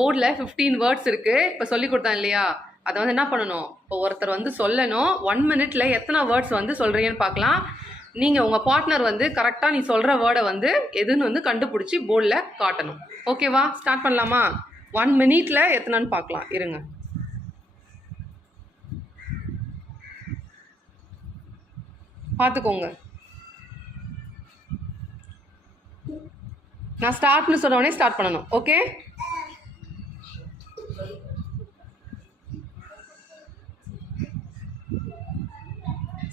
போர்டில் 15 வேர்ட்ஸ் இருக்குது. இப்போ சொல்லி கொடுத்தேன் இல்லையா, அதை வந்து என்ன பண்ணணும், இப்போ ஒருத்தர் வந்து சொல்லணும். 1 மினிட்ல எத்தனை வேர்ட்ஸ் வந்து சொல்கிறீங்கன்னு பார்க்கலாம். நீங்கள் உங்கள் பார்ட்னர் வந்து கரெக்டாக நீ சொல்கிற வேர்டை வந்து எதுன்னு வந்து கண்டுபிடிச்சி போர்டில் காட்டணும். ஓகேவா? ஸ்டார்ட் பண்ணலாமா? 1 மினிட்ல எத்தனைன்னு பார்க்கலாம். இருங்க. பார்த்துக்கோங்க. நான் ஸ்டார்ட்னு சொன்ன உடனே ஸ்டார்ட் பண்ணணும். Okay,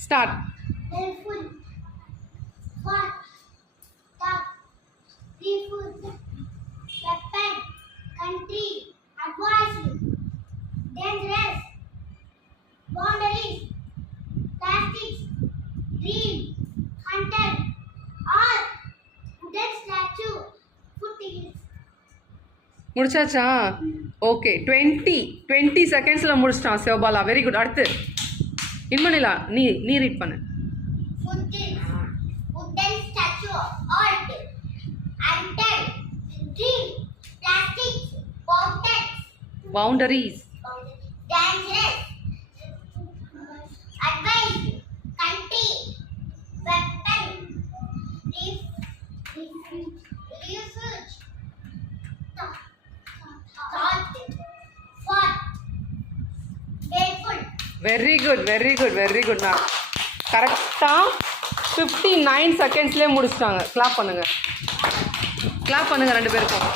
start. Country, advisory, dangerous, boundaries, plastics, dream, hunter, art, wooden statue, foothills. முடிச்சாச்சா? ஓகே, 20 செகண்ட்ஸில் முடிச்சிட்டான் சிவபாலா. Very good. அடுத்து இன்மணிலா, நீ ரீட் பண்ணு. Foothills, wooden statue, art, hunter, dream, plastics, boundaries, dangerous, advice, country, weapon, refuge, thought, fought, grateful. Very good. நான் கரெக்டாக 59 செகண்ட்ஸ்லேயே முடிச்சிட்டாங்க. கிளாப் பண்ணுங்க 2 பேருக்கும்.